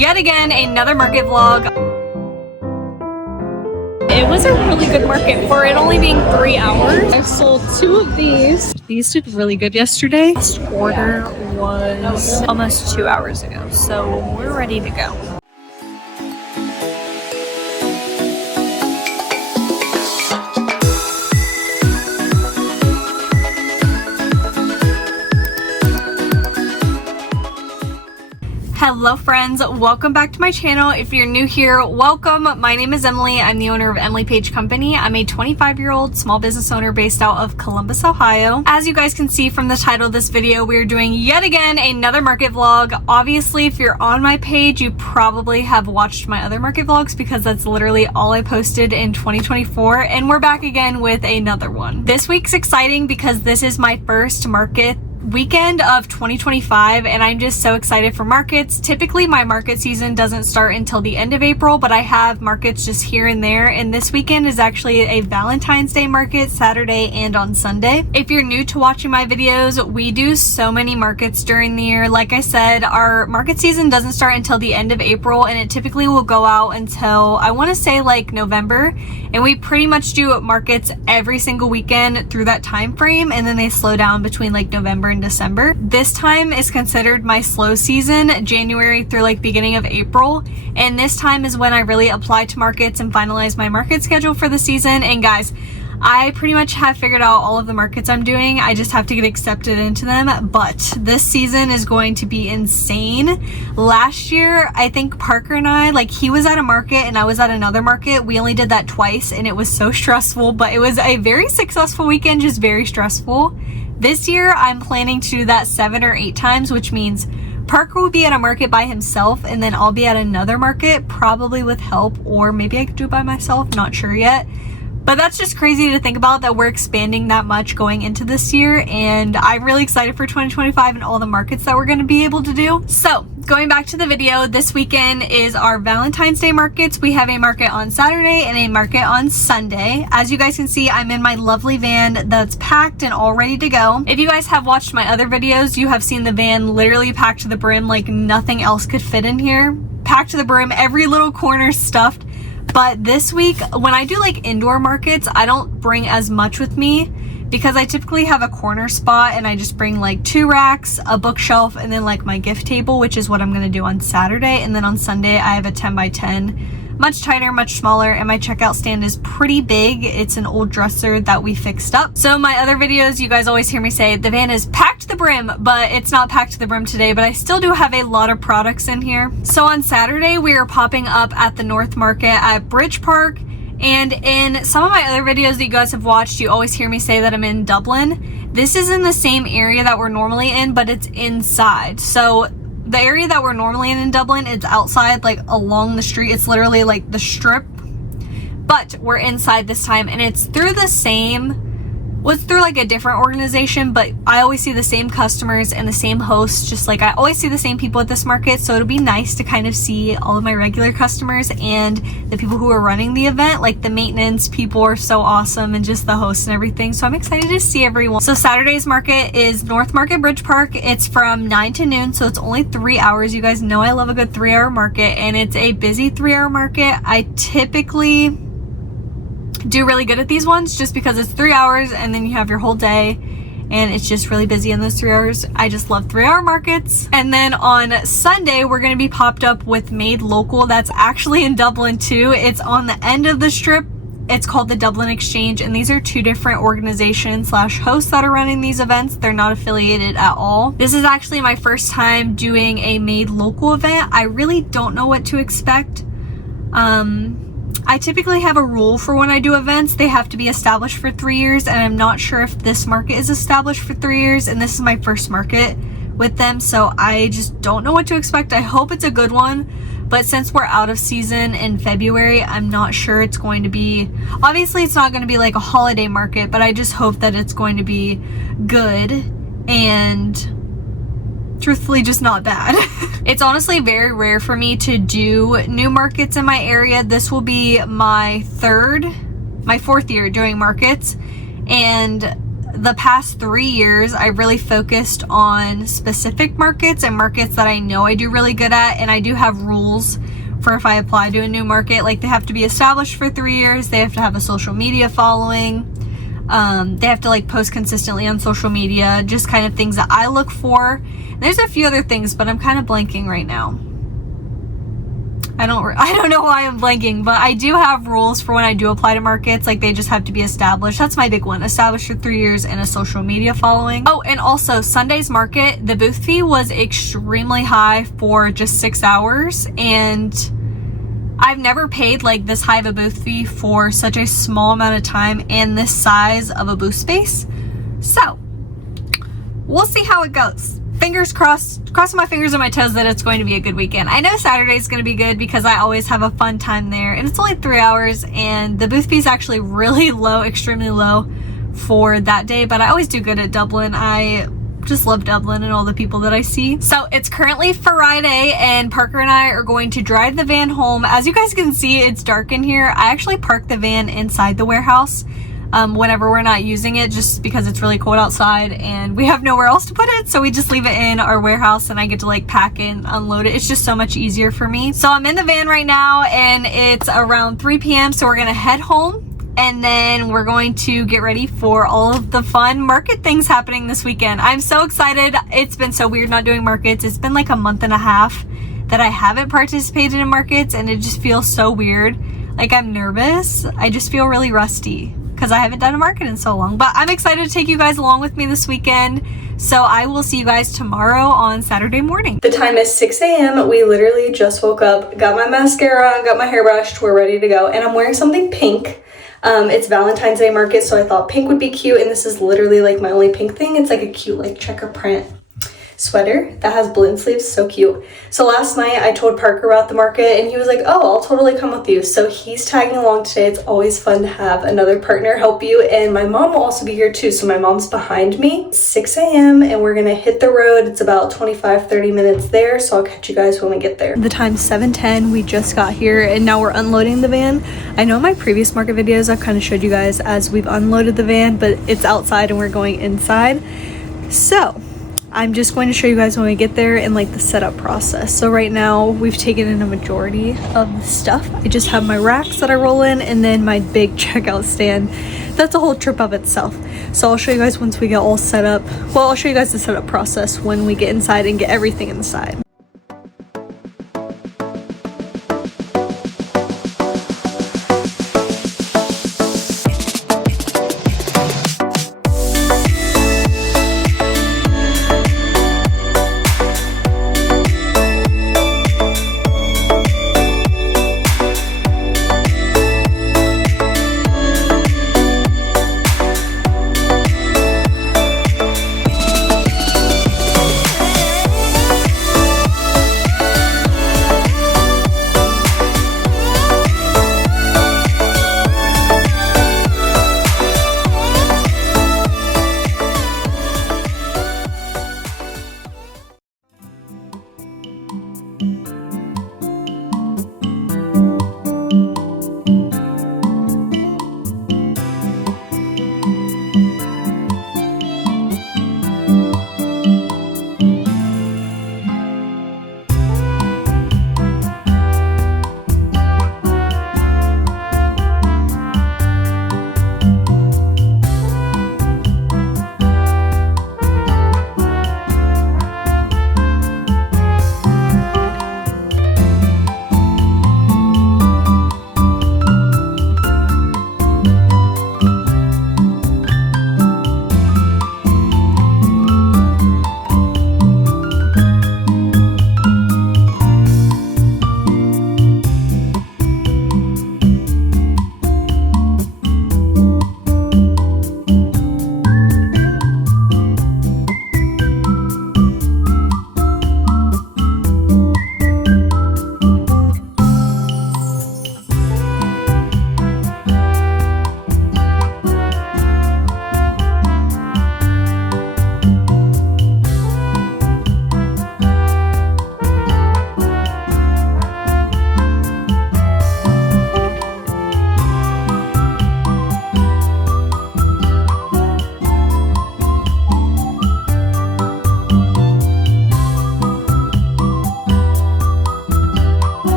Yet again, another market vlog. It was a really good market for it only being 3 hours. I sold 2 of these. These did really good yesterday. This order was almost 2 hours ago, so we're ready to go. Hello friends, welcome back to my channel. If you're new here, welcome. My name is Emily. I'm the owner of EMILYPAIGE company. I'm a 25-year-old small business owner based out of Columbus, Ohio. As you guys can see from the title of this video, we're doing yet again another market vlog. Obviously, if you're on my page, you probably have watched my other market vlogs because that's literally all I posted in 2024, and we're back again with another one. This week's exciting because this is my first market weekend of 2025 and I'm just so excited for markets. Typically my market season doesn't start until the end of April, but I have markets just here and there, and this weekend is actually a Valentine's Day market, Saturday and on Sunday. If you're new to watching my videos, we do so many markets during the year. Like I said, our market season doesn't start until the end of April and it typically will go out until I want to say like November, and we pretty much do markets every single weekend through that time frame, and then they slow down between like November and December. This time is considered my slow season, January through like beginning of April, and this time is when I really apply to markets and finalize my market schedule for the season. And guys, I pretty much have figured out all of the markets I'm doing. I just have to get accepted into them, but this season is going to be insane. Last year, I think Parker and I, like, he was at a market and I was at another market. We only did that twice and it was so stressful, but it was a very successful weekend, just very stressful. This year, I'm planning to do that 7 or 8 times, which means Parker will be at a market by himself and then I'll be at another market, probably with help, or maybe I could do it by myself, not sure yet. But that's just crazy to think about, that we're expanding that much going into this year, and I'm really excited for 2025 and all the markets that we're going to be able to do. So going back to the video, this weekend is our Valentine's Day markets. We have a market on Saturday and a market on Sunday. As you guys can see, I'm in my lovely van that's packed and all ready to go. If you guys have watched my other videos, you have seen the van literally packed to the brim, like nothing else could fit in here. Packed to the brim, every little corner stuffed. But this week, when I do like indoor markets, I don't bring as much with me because I typically have a corner spot and I just bring like 2 racks, a bookshelf, and then like my gift table, which is what I'm going to do on Saturday. And then on Sunday, I have a 10 by 10, much tighter, much smaller, and my checkout stand is pretty big. It's an old dresser that we fixed up. So my other videos, you guys always hear me say the van is packed to the brim, but it's not packed to the brim today, but I still do have a lot of products in here. So on Saturday, we are popping up at the North Market at Bridge Park. And in some of my other videos that you guys have watched, you always hear me say that I'm in Dublin. This is in the same area that we're normally in, but it's inside. So the area that we're normally in Dublin, it's outside, like along the street. It's literally like the strip, but we're inside this time, and it's through the same, well, it's through like a different organization, but I always see the same customers and the same hosts. Just like I always see the same people at this market, so it'll be nice to kind of see all of my regular customers and the people who are running the event. Like the maintenance people are so awesome, and just the hosts and everything, so I'm excited to see everyone. So Saturday's market is North Market Bridge Park. It's from 9 to noon, so it's only 3 hours. You guys know I love a good 3-hour market, and it's a busy 3-hour market. I typically do really good at these ones just because it's 3 hours and then you have your whole day and it's just really busy in those 3 hours. I just love 3-hour markets. And then on Sunday, we're going to be popped up with Made Local. That's actually in Dublin too. It's on the end of the strip. It's called the Dublin Exchange, and these are 2 different organizations / hosts that are running these events. They're not affiliated at all. This is actually my first time doing a Made Local event. I really don't know what to expect. I typically have a rule for when I do events. They have to be established for 3 years, and I'm not sure if this market is established for 3 years, and this is my first market with them, so I just don't know what to expect. I hope it's a good one, but since we're out of season in February, I'm not sure it's going to be, obviously it's not going to be like a holiday market, but I just hope that it's going to be good and truthfully just not bad. It's honestly very rare for me to do new markets in my area. This will be my 4th year doing markets, and the past 3 years, I really focused on specific markets and markets that I know I do really good at. And I do have rules for if I apply to a new market. Like, they have to be established for 3 years. They have to have a social media following. They have to like post consistently on social media, just kind of things that I look for. And there's a few other things, but I'm kind of blanking right now. I don't know why I'm blanking, but I do have rules for when I do apply to markets. Like, they just have to be established. That's my big one. Established for 3 years and a social media following. Oh, and also Sunday's market, the booth fee was extremely high for just 6 hours. And I've never paid like this high of a booth fee for such a small amount of time and this size of a booth space. So we'll see how it goes. Fingers crossed, crossing my fingers and my toes that it's going to be a good weekend. I know Saturday is going to be good because I always have a fun time there, and it's only 3 hours, and the booth fee is actually really low, extremely low for that day, but I always do good at Dublin. I just love Dublin and all the people that I see. So it's currently Friday, and Parker and I are going to drive the van home. As you guys can see, it's dark in here. I actually parked the van inside the warehouse whenever we're not using it, just because it's really cold outside and we have nowhere else to put it. So we just leave it in our warehouse and I get to like pack and unload it. It's just so much easier for me. So I'm in the van right now and it's around 3 p.m. So we're gonna head home and then we're going to get ready for all of the fun market things happening this weekend. I'm so excited. It's been so weird not doing markets. It's been like a month and a half that I haven't participated in markets, and it just feels so weird. Like, I'm nervous. I just feel really rusty because I haven't done a market in so long. But I'm excited to take you guys along with me this weekend. So I will see you guys tomorrow on Saturday morning. The time is 6 a.m. We literally just woke up, got my mascara on, got my hair brushed, we're ready to go. And I'm wearing something pink. It's Valentine's Day market, so I thought pink would be cute. And this is literally like my only pink thing. It's like a cute like checker print sweater that has balloon sleeves, so cute. So last night I told Parker about the market and he was like, oh, I'll totally come with you. So he's tagging along today. It's always fun to have another partner help you, and my mom will also be here too. So my mom's behind me. 6 a.m. and we're gonna hit the road. It's about 25-30 minutes there, so I'll catch you guys when we get there. The time's 7:10. We just got here and now we're unloading the van. I know in my previous market videos I've kind of showed you guys as we've unloaded the van, but it's outside and we're going inside. So I'm just going to show you guys when we get there and like the setup process. So right now we've taken in a majority of the stuff. I just have my racks that I roll in and then my big checkout stand. That's a whole trip of itself. So I'll show you guys once we get all set up. Well, I'll show you guys the setup process when we get inside and get everything inside.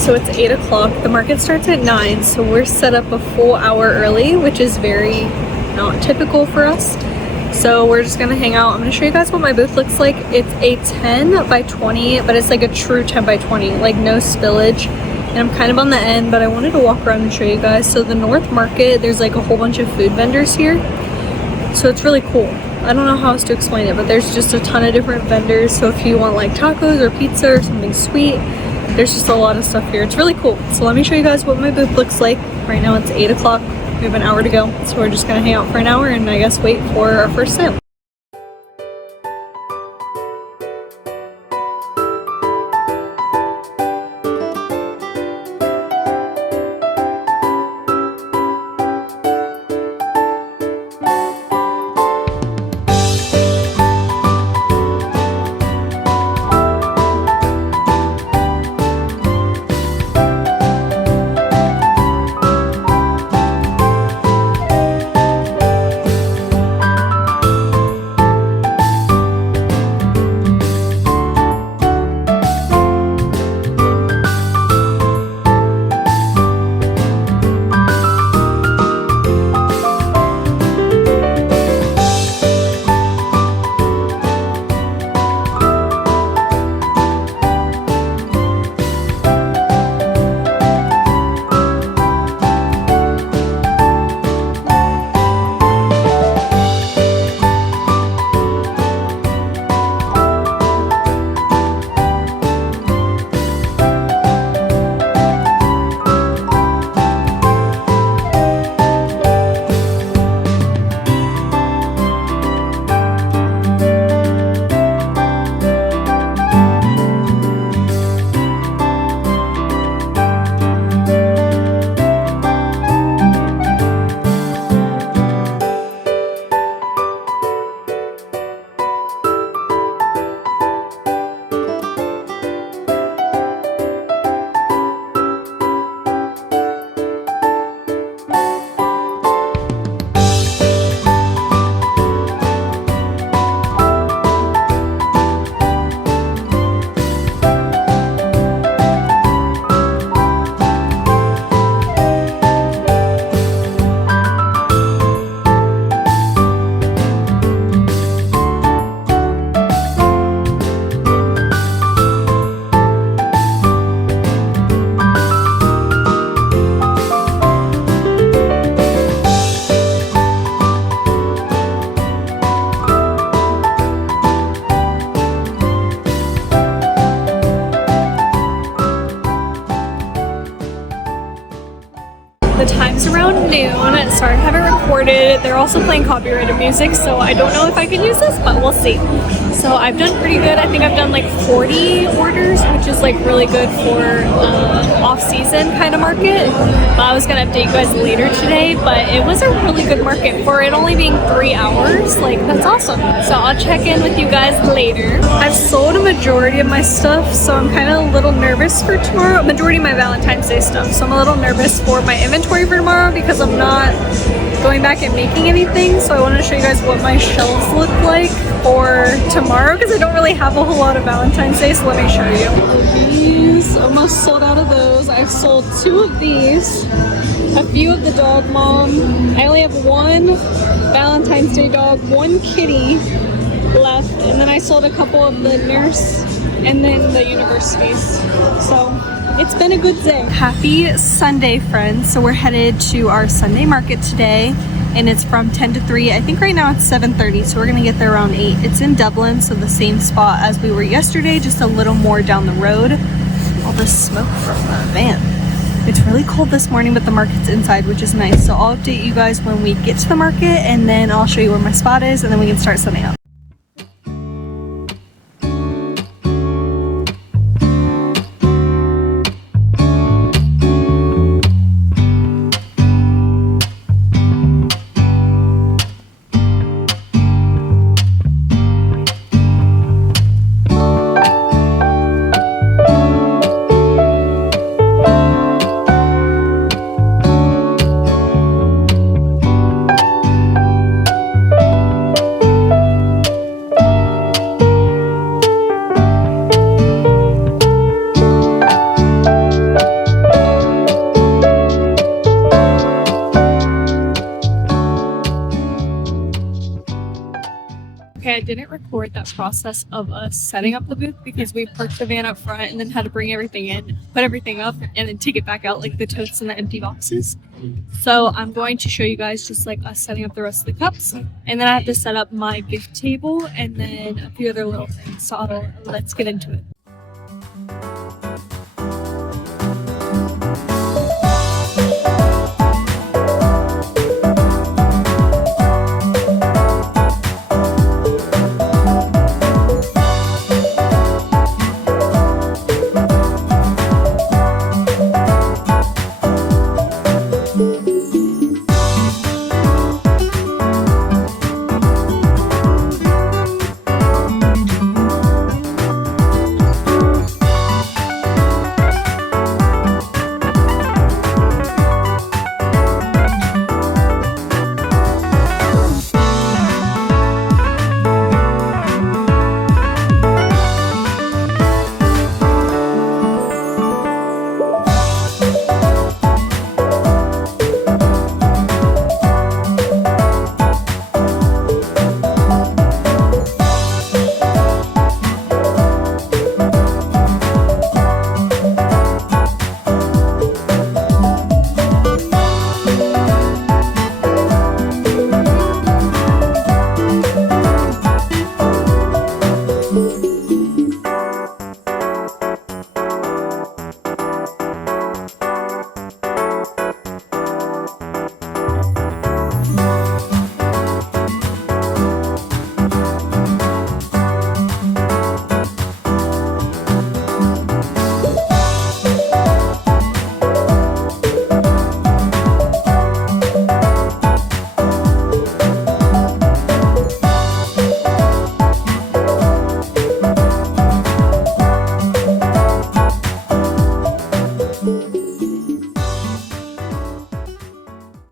So it's 8 o'clock. The market starts at 9, so we're set up a full hour early, which is very not typical for us. So we're just gonna hang out. I'm gonna show you guys what my booth looks like. It's a 10 by 20, but it's like a true 10 by 20, like no spillage. And I'm kind of on the end, but I wanted to walk around and show you guys. So the North Market, there's like a whole bunch of food vendors here. So it's really cool. I don't know how else to explain it, but there's just a ton of different vendors. So if you want like tacos or pizza or something sweet, there's just a lot of stuff here. It's really cool. So let me show you guys what my booth looks like. Right now it's 8 o'clock. We have an hour to go. So we're just gonna hang out for an hour and I guess wait for our first sale. The time's around noon. Sorry I haven't recorded. They're also playing copyrighted music, so I don't know if I can use this, but we'll see. So I've done pretty good. I think I've done like 40 orders, which is like really good for off-season kind of market. I was gonna update you guys later today, but it was a really good market for it only being 3 hours. Like, that's awesome. So I'll check in with you guys later. I've sold a majority of my stuff, so I'm kind of a little nervous for tomorrow. Majority of my Valentine's Day stuff, so I'm a little nervous for my inventory for tomorrow because I'm not going back and making anything. So I want to show you guys what my shelves look like for tomorrow because I don't really have a whole lot of Valentine's Day, so let me show you. These, almost sold out of those. I've sold 2 of these, a few of the dog mom. I only have 1 Valentine's Day dog, 1 kitty left, and then I sold a couple of the nurse and then the universities. So it's been a good day. Happy Sunday, friends. So we're headed to our Sunday market today, and it's from 10 to 3. I think right now it's 7:30, so we're gonna get there around 8. It's in Dublin, so the same spot as we were yesterday, just a little more down the road. All the smoke from the van. It's really cold this morning, but the market's inside, which is nice. So I'll update you guys when we get to the market, and then I'll show you where my spot is, and then we can start setting up. didn't record that process of us setting up the booth because we parked the van up front and then had to bring everything in, put everything up, and then take it back out, like the totes and the empty boxes. So I'm going to show you guys just like us setting up the rest of the cups, and then I have to set up my gift table and then a few other little things. So let's get into it.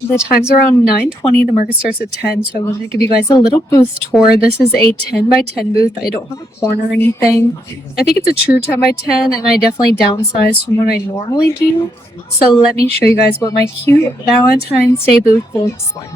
The time's around 9:20. The market starts at 10, so I wanted to give you guys a little booth tour. This is a 10 by 10 booth. I don't have a corner or anything. I think it's a true 10 by 10, and I definitely downsized from what I normally do. So let me show you guys what my cute Valentine's Day booth looks like.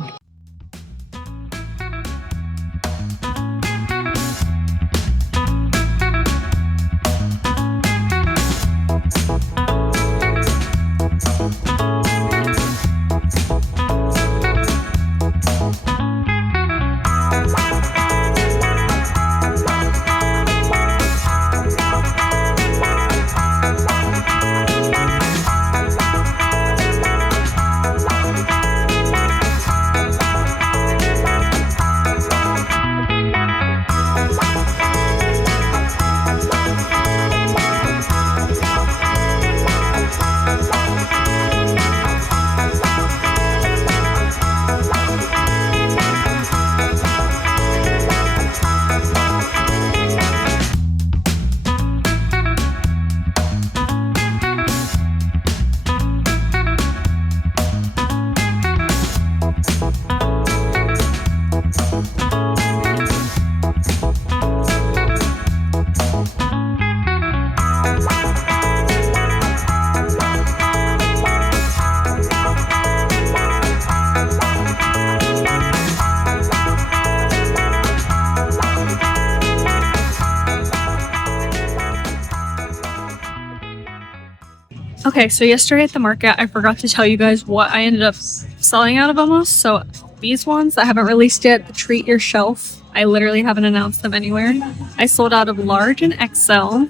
Okay, so yesterday at the market, I forgot to tell you guys what I ended up selling out of almost. So these ones that I haven't released yet, the Treat Your Shelf, I literally haven't announced them anywhere. I sold out of large and XL.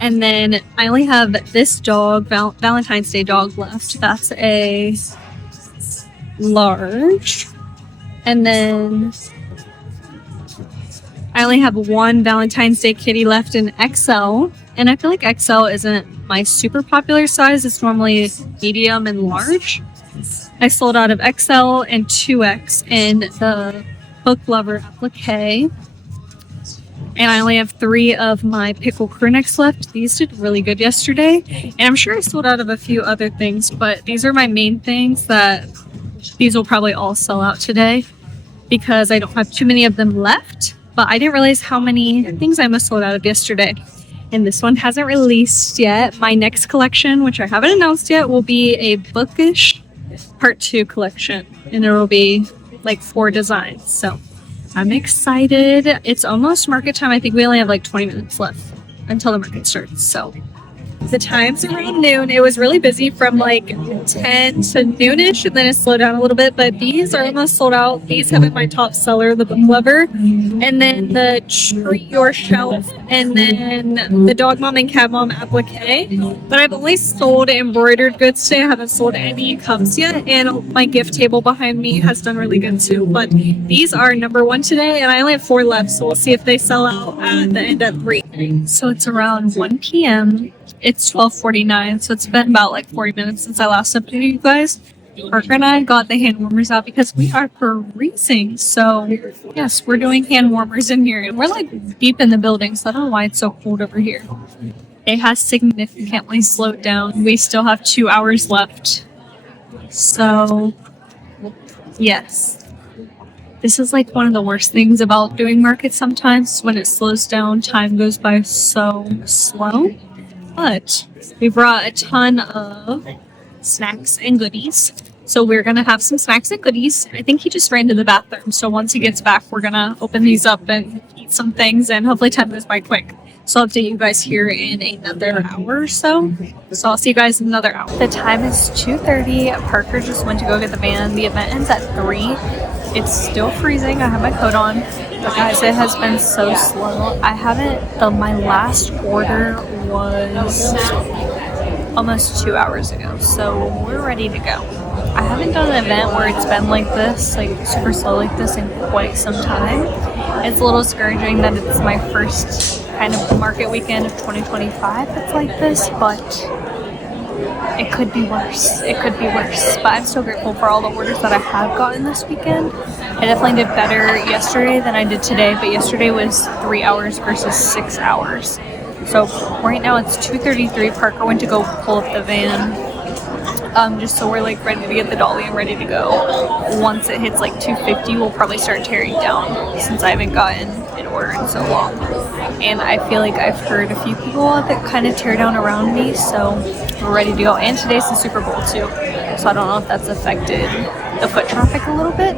And then I only have this dog, Valentine's Day dog left. That's a large. And then I only have one Valentine's Day kitty left in XL. And I feel like XL isn't my super popular size. It's normally medium and large. I sold out of XL and 2X in the Book Lover applique. And I only have 3 of my pickle crew necks left. These did really good yesterday. And I'm sure I sold out of a few other things, but these are my main things that these will probably all sell out today because I don't have too many of them left. But I didn't realize how many things I must sold out of yesterday. And this one hasn't released yet. My next collection, which I haven't announced yet, will be a bookish part 2 collection. And there will be like 4 designs. So I'm excited. It's almost market time. I think we only have like 20 minutes left until the market starts. So the time's around noon. It was really busy from like 10 to noonish, and then it slowed down a little bit. But these are almost sold out. These have been my top seller, the book lover, and then the treat your shelf, and then the dog mom and cat mom applique. But I've only sold embroidered goods today. I haven't sold any cups yet, and my gift table behind me has done really good too. But these are number one today, and I only have 4 left, so we'll see if they sell out at the end at 3. So it's around 1 p.m. It's 12:49, so it's been about like 40 minutes since I last updated you guys. Parker and I got the hand warmers out because we are freezing. So yes, we're doing hand warmers in here, and we're like deep in the building, so I don't know why it's so cold over here. It has significantly slowed down. We still have 2 hours left. So yes, this is like one of the worst things about doing markets sometimes. When it slows down, time goes by so slow. But we brought a ton of snacks and goodies. So we're going to have some snacks and goodies. I think he just ran to the bathroom. So once he gets back, we're going to open these up and eat some things. And hopefully time goes by quick. So I'll update you guys here in another hour or so. So I'll see you guys in another hour. The time is 2:30. Parker just went to go get the van. The event ends at 3. It's still freezing. I have my coat on. But guys, it has been so slow. My last order was almost 2 hours ago. So we're ready to go. I haven't done an event where it's been like this, like super slow like this in quite some time. It's a little discouraging that it's my first kind of market weekend of 2025 that's like this, but it could be worse. It could be worse. But I'm so grateful for all the orders that I have gotten this weekend. I definitely did better yesterday than I did today, but yesterday was 3 hours versus 6 hours. So right now it's 2:33. Parker went to go pull up the van. Just so we're like ready to get the dolly and ready to go. Once it hits like 2:50, we'll probably start tearing down since I haven't gotten an order in so long. And I feel like I've heard a few people that kind of tear down around me, so we're ready to go. And today's the Super Bowl too, so I don't know if that's affected the foot traffic a little bit.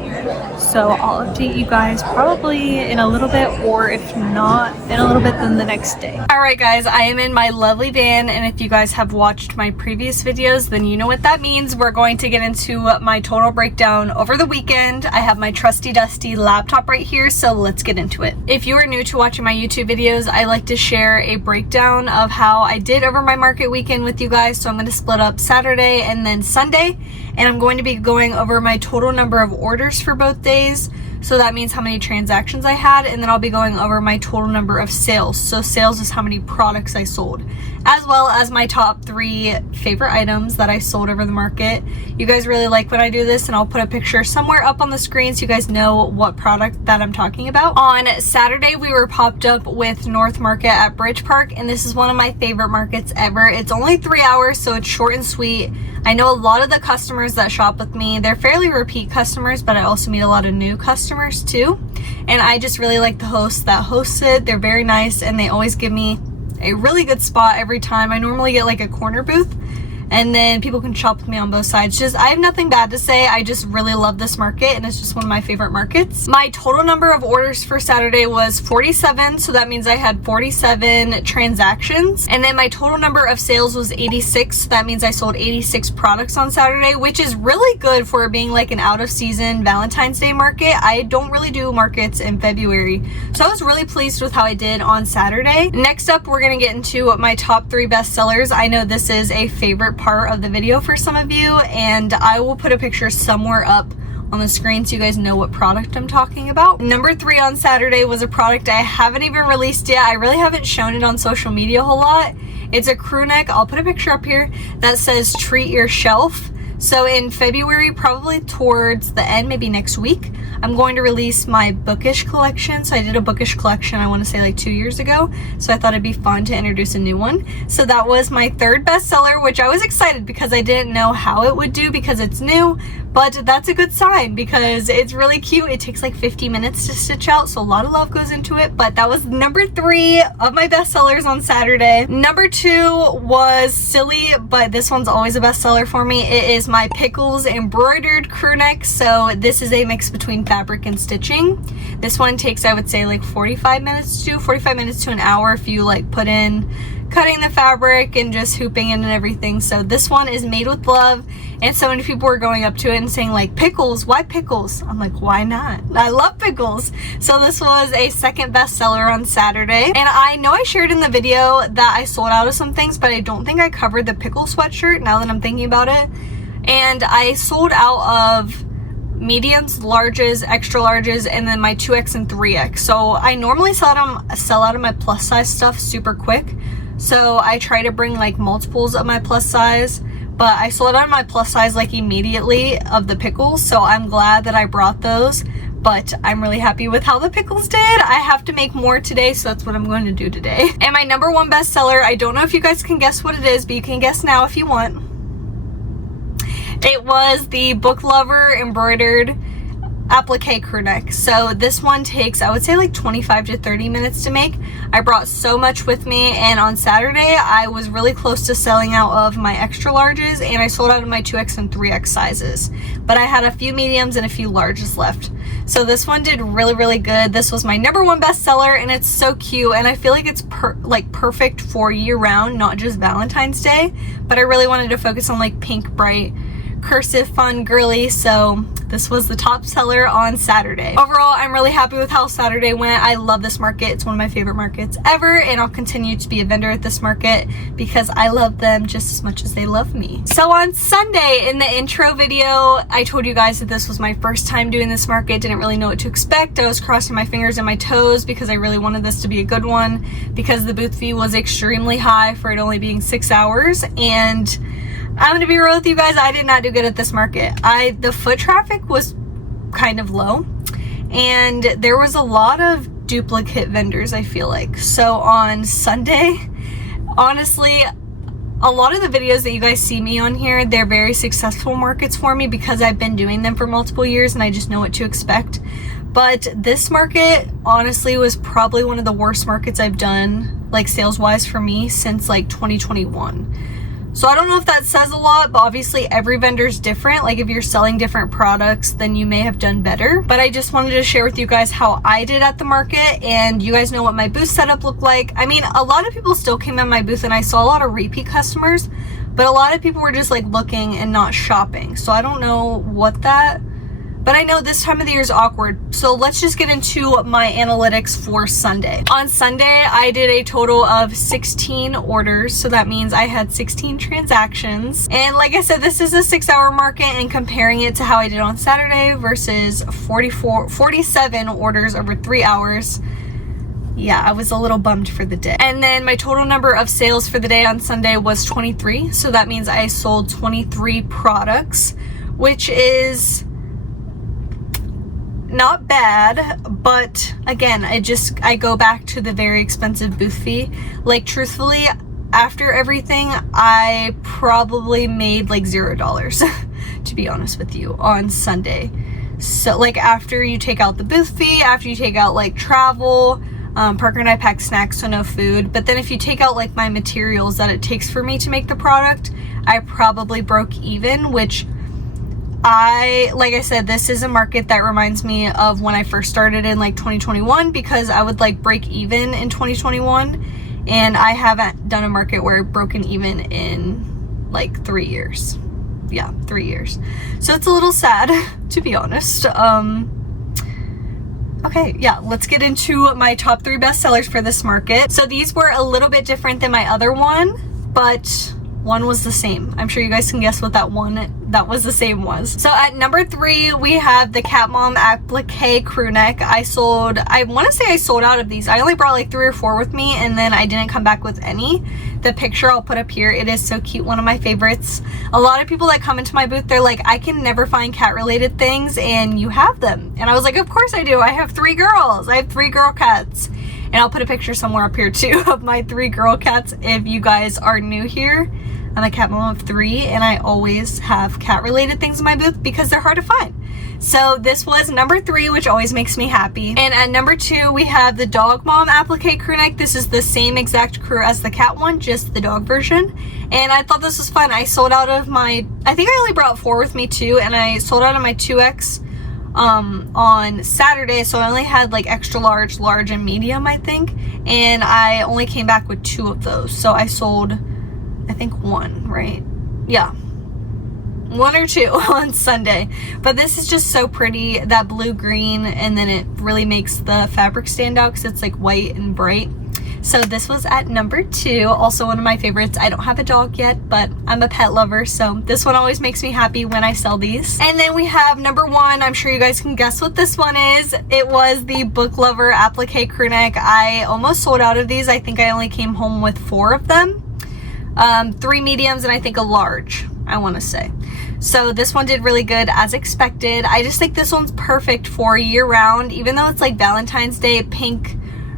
So I'll update you guys probably in a little bit, or if not in a little bit, then the next day. Alright guys, I am in my lovely van, and if you guys have watched my previous videos, then you know what that means. We're going to get into my total breakdown over the weekend. I have my trusty dusty laptop right here, so let's get into it. If you are new to watching my YouTube videos, I like to share a breakdown of how I did over my market weekend with you guys. So I'm going to split up Saturday and then Sunday, and I'm going to be going over my total number of orders for both days. So that means how many transactions I had, and then I'll be going over my total number of sales. So sales is how many products I sold, as well as my top 3 favorite items that I sold over the market. You guys really like when I do this, and I'll put a picture somewhere up on the screen so you guys know what product that I'm talking about. On Saturday, we were popped up with North Market at Bridge Park, and this is one of my favorite markets ever. It's only 3 hours, so it's short and sweet. I know a lot of the customers that shop with me, they're fairly repeat customers, but I also meet a lot of new customers too. And I just really like the hosts that host it. They're very nice, and they always give me a really good spot every time. I normally get like a corner booth, and then people can shop with me on both sides. Just, I have nothing bad to say. I just really love this market, and it's just one of my favorite markets. My total number of orders for Saturday was 47, so that means I had 47 transactions. And then my total number of sales was 86, so that means I sold 86 products on Saturday, which is really good for being like an out of season Valentine's Day market. I don't really do markets in February, so I was really pleased with how I did on Saturday. Next up, we're gonna get into my top 3 best sellers. I know this is a favorite part of the video for some of you, and I will put a picture somewhere up on the screen so you guys know what product I'm talking about. Number 3 on Saturday was a product I haven't even released yet. I really haven't shown it on social media a whole lot. It's a crew neck. I'll put a picture up here that says treat your shelf. So in February, probably towards the end, maybe next week, I'm going to release my bookish collection. So I did a bookish collection, I want to say like 2 years ago. So I thought it'd be fun to introduce a new one. So that was my 3rd bestseller, which I was excited because I didn't know how it would do because it's new. But that's a good sign because it's really cute. It takes like 50 minutes to stitch out, so a lot of love goes into it. But that was number 3 of my bestsellers on Saturday. Number 2 was silly, but this one's always a bestseller for me. It is my Pickles embroidered crew neck. So this is a mix between fabric and stitching. This one takes, I would say, like 45 minutes to an hour if you like put in cutting the fabric and just hooping it and everything. So this one is made with love, and so many people were going up to it and saying like, pickles, why pickles? I'm like, why not? I love pickles. So this was a second bestseller on Saturday, and I know I shared in the video that I sold out of some things, but I don't think I covered the pickle sweatshirt now that I'm thinking about it. And I sold out of mediums, larges, extra larges, and then my 2X and 3X. So I normally sell out of my plus size stuff super quick. So I try to bring like multiples of my plus size, but I sold out my plus size like immediately of the pickles. So I'm glad that I brought those, but I'm really happy with how the pickles did. I have to make more today, so that's what I'm going to do today. And my number one bestseller, I don't know if you guys can guess what it is, but you can guess now if you want. It was the Book Lover embroidered applique crew neck. So this one takes, I would say, like 25 to 30 minutes to make. I brought so much with me, and on Saturday I was really close to selling out of my extra larges, and I sold out of my 2X and 3X sizes, but I had a few mediums and a few larges left. So this one did really good. This was my number one bestseller, and it's so cute, and I feel like it's perfect for year round, not just Valentine's Day, but I really wanted to focus on like pink, bright, cursive, fun, girly. So this was the top seller on Saturday. Overall, I'm really happy with how Saturday went. I love this market. It's one of my favorite markets ever, and I'll continue to be a vendor at this market because I love them just as much as they love me. So on Sunday in the intro video, I told you guys that this was my first time doing this market. Didn't really know what to expect. I was crossing my fingers and my toes because I really wanted this to be a good one, because the booth fee was extremely high for it only being 6 hours. And I'm gonna be real with you guys, I did not do good at this market. The foot traffic was kind of low, and there was a lot of duplicate vendors, I feel like. So on Sunday, honestly, a lot of the videos that you guys see me on here, they're very successful markets for me because I've been doing them for multiple years and I just know what to expect. But this market honestly was probably one of the worst markets I've done, like sales wise, for me since like 2021. So I don't know if that says a lot, but obviously every vendor's different. Like if you're selling different products, then you may have done better. But I just wanted to share with you guys how I did at the market, and you guys know what my booth setup looked like. I mean, a lot of people still came in my booth, and I saw a lot of repeat customers, but a lot of people were just like looking and not shopping. So I don't know what that, but I know this time of the year is awkward. So let's just get into my analytics for Sunday. On Sunday, I did a total of 16 orders. So that means I had 16 transactions. And like I said, this is a 6-hour market, and comparing it to how I did on Saturday versus 47 orders over 3 hours. Yeah, I was a little bummed for the day. And then my total number of sales for the day on Sunday was 23. So that means I sold 23 products, which is not bad, but again, I go back to the very expensive booth fee. Like truthfully, after everything, I probably made like $0 to be honest with you on Sunday. So like after you take out the booth fee, after you take out like travel, Parker and I packed snacks, so no food, but then if you take out like my materials that it takes for me to make the product, I probably broke even, which like I said, this is a market that reminds me of when I first started in like 2021, because I would like break even in 2021, and I haven't done a market where I've broken even in like 3 years. Yeah, 3 years. So it's a little sad, to be honest. Okay, yeah, let's get into my top 3 bestsellers for this market. So these were a little bit different than my other one, but one was the same. I'm sure you guys can guess what that one that was the same was. So at number 3, we have the Cat Mom applique crew neck. I want to say I sold out of these. I only brought like 3 or 4 with me, and then I didn't come back with any. The picture I'll put up here, it is so cute, one of my favorites. A lot of people that come into my booth, they're like, I can never find cat related things, and you have them. And I was like, of course I do. I have 3 girls. I have 3 girl cats. And I'll put a picture somewhere up here too of my 3 girl cats if you guys are new here. I'm a cat mom of 3 and I always have cat related things in my booth because they're hard to find. So this was number 3, which always makes me happy. And at number 2, we have the Dog Mom applique crew neck. This is the same exact crew as the cat one, just the dog version. And I thought this was fun. I sold out of my, I think I only brought 4 with me too, and I sold out of my 2X on Saturday, so I only had like extra large, large, and medium, I think. And I only came back with 2 of those. So I sold, I think 1, right? Yeah. 1 or 2 on Sunday. But this is just so pretty, that blue green, and then it really makes the fabric stand out because it's like white and bright. So this was at number 2, also one of my favorites. I don't have a dog yet, but I'm a pet lover, so this one always makes me happy when I sell these. And then we have number 1. I'm sure you guys can guess what this one is. It was the Book Lover applique crew neck. I almost sold out of these. I think I only came home with 4 of them. 3 mediums and I think a large, I want to say. So this one did really good as expected. I just think this one's perfect for year round, even though it's like Valentine's Day pink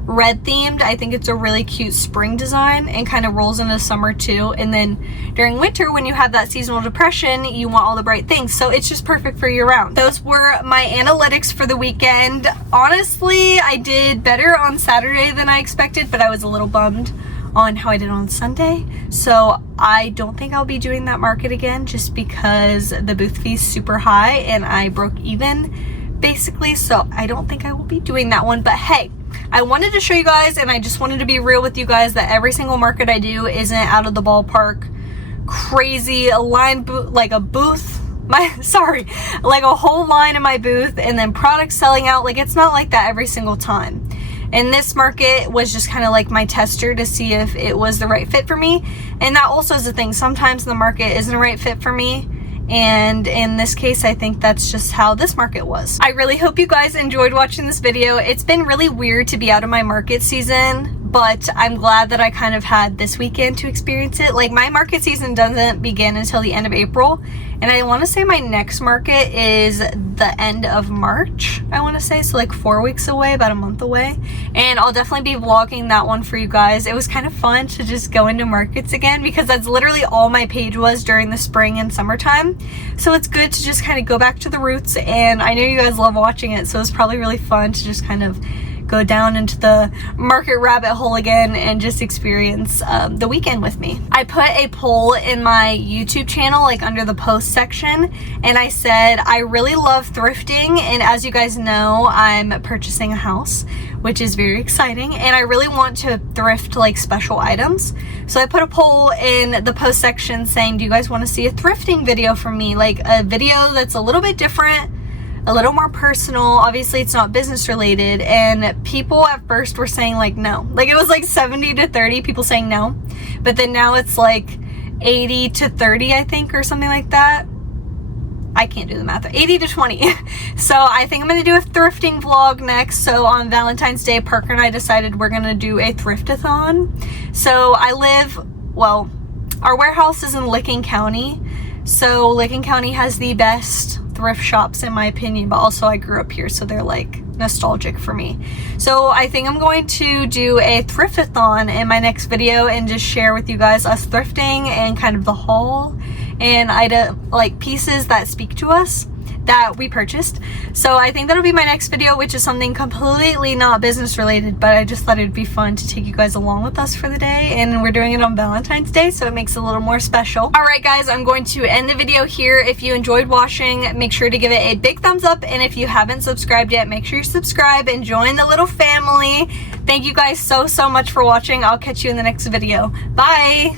red themed. I think it's a really cute spring design and kind of rolls into summer too. And then during winter, when you have that seasonal depression, you want all the bright things. So it's just perfect for year round. Those were my analytics for the weekend. Honestly, I did better on Saturday than I expected, but I was a little bummed on how I did on Sunday. So I don't think I'll be doing that market again just because the booth fee's super high and I broke even basically. So I don't think I will be doing that one. But hey, I wanted to show you guys, and I just wanted to be real with you guys, that every single market I do isn't out of the ballpark crazy. A line like a booth, like a whole line in my booth and then products selling out. Like, it's not like that every single time. And this market was just kind of like my tester to see if it was the right fit for me. And that also is the thing. Sometimes the market isn't a right fit for me. And in this case, I think that's just how this market was. I really hope you guys enjoyed watching this video. It's been really weird to be out of my market season, but I'm glad that I kind of had this weekend to experience it. Like, my market season doesn't begin until the end of April, and I want to say my next market is the end of March, I want to say, so like 4 weeks away, about a month away. And I'll definitely be vlogging that one for you guys. It was kind of fun to just go into markets again because that's literally all my page was during the spring and summertime. So it's good to just kind of go back to the roots, and I know you guys love watching it, so it's probably really fun to just kind of go down into the market rabbit hole again and just experience the weekend with me. I put a poll in my YouTube channel, like under the post section, and I said I really love thrifting, and as you guys know, I'm purchasing a house, which is very exciting, and I really want to thrift like special items. So I put a poll in the post section saying, do you guys want to see a thrifting video from me? Like a video that's a little bit different, a little more personal. Obviously it's not business related, and people at first were saying like no. Like, it was like 70 to 30 people saying no, but then now it's like 80 to 30, I think, or something like that. I can't do the math. 80 to 20. So I think I'm gonna do a thrifting vlog next. So on Valentine's Day, Parker and I decided we're gonna do a thriftathon. So our warehouse is in Licking County. So Licking County has the best thrift shops in my opinion, but also I grew up here, so they're like nostalgic for me. So I think I'm going to do a thriftathon in my next video and just share with you guys us thrifting and kind of the haul and item, like pieces that speak to us that we purchased. So I think that'll be my next video, which is something completely not business related, but I just thought it'd be fun to take you guys along with us for the day, and we're doing it on Valentine's Day, so it makes it a little more special. All right guys, I'm going to end the video here. If you enjoyed watching, make sure to give it a big thumbs up, and if you haven't subscribed yet, make sure you subscribe and join the little family. Thank you guys so much for watching. I'll catch you in the next video. Bye.